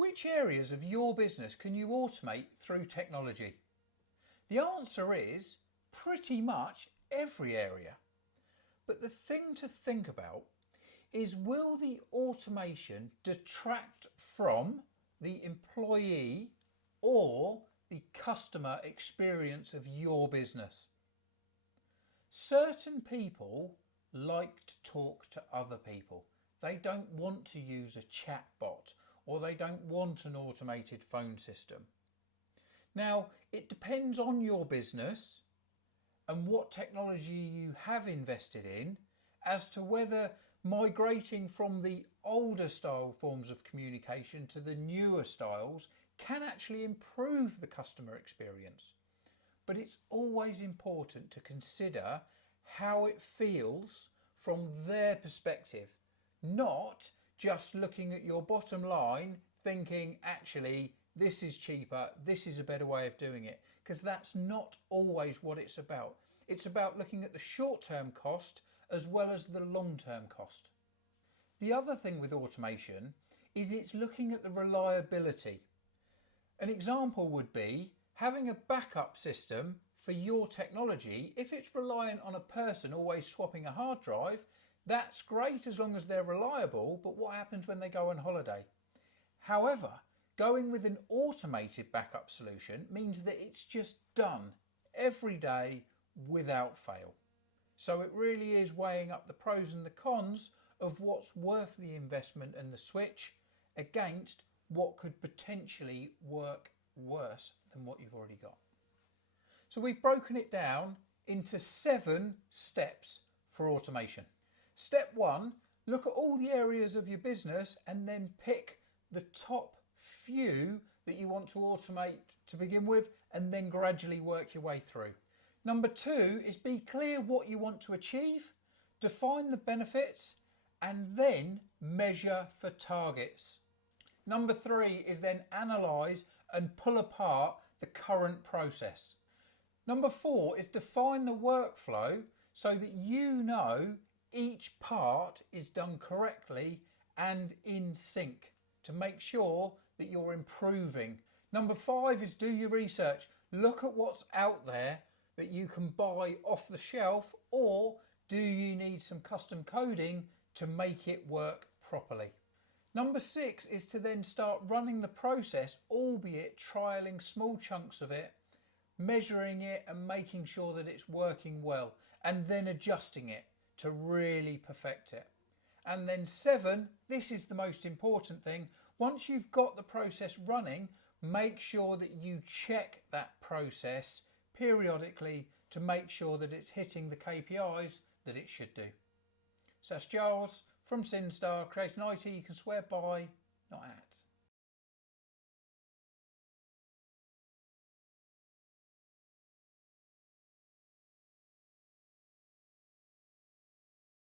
Which areas of your business can you automate through technology? The answer is pretty much every area. But the thing to think about is, will the automation detract from the employee or the customer experience of your business? Certain people like to talk to other people. They don't want to use a chat bot, or they don't want an automated phone system. Now, it depends on your business and what technology you have invested in as to whether migrating from the older style forms of communication to the newer styles can actually improve the customer experience. But it's always important to consider how it feels from their perspective, not just looking at your bottom line thinking, actually, this is cheaper, this is a better way of doing it, because that's not always what it's about. It's about looking at the short-term cost as well as the long-term cost. The other thing with automation is it's looking at the reliability. An example would be having a backup system for your technology. If it's reliant on a person always swapping a hard drive, that's great as long as they're reliable, but what happens when they go on holiday? However, going with an automated backup solution means that it's just done every day without fail. So it really is weighing up the pros and the cons of what's worth the investment and the switch against what could potentially work worse than what you've already got. So we've broken it down into 7 steps for automation. Step 1, look at all the areas of your business and then pick the top few that you want to automate to begin with, and then gradually work your way through. Number 2 is be clear what you want to achieve, define the benefits, and then measure for targets. Number 3 is then analyse and pull apart the current process. Number 4 is define the workflow so that you know each part is done correctly and in sync to make sure that you're improving. Number 5 is do your research. Look at what's out there that you can buy off the shelf, or do you need some custom coding to make it work properly? Number 6 is to then start running the process, albeit trialing small chunks of it, measuring it and making sure that it's working well, and then adjusting it to really perfect it. And then 7, this is the most important thing, once you've got the process running, make sure that you check that process periodically to make sure that it's hitting the KPIs that it should do. So that's Giles from Syn-Star, creating IT you can swear by, not at.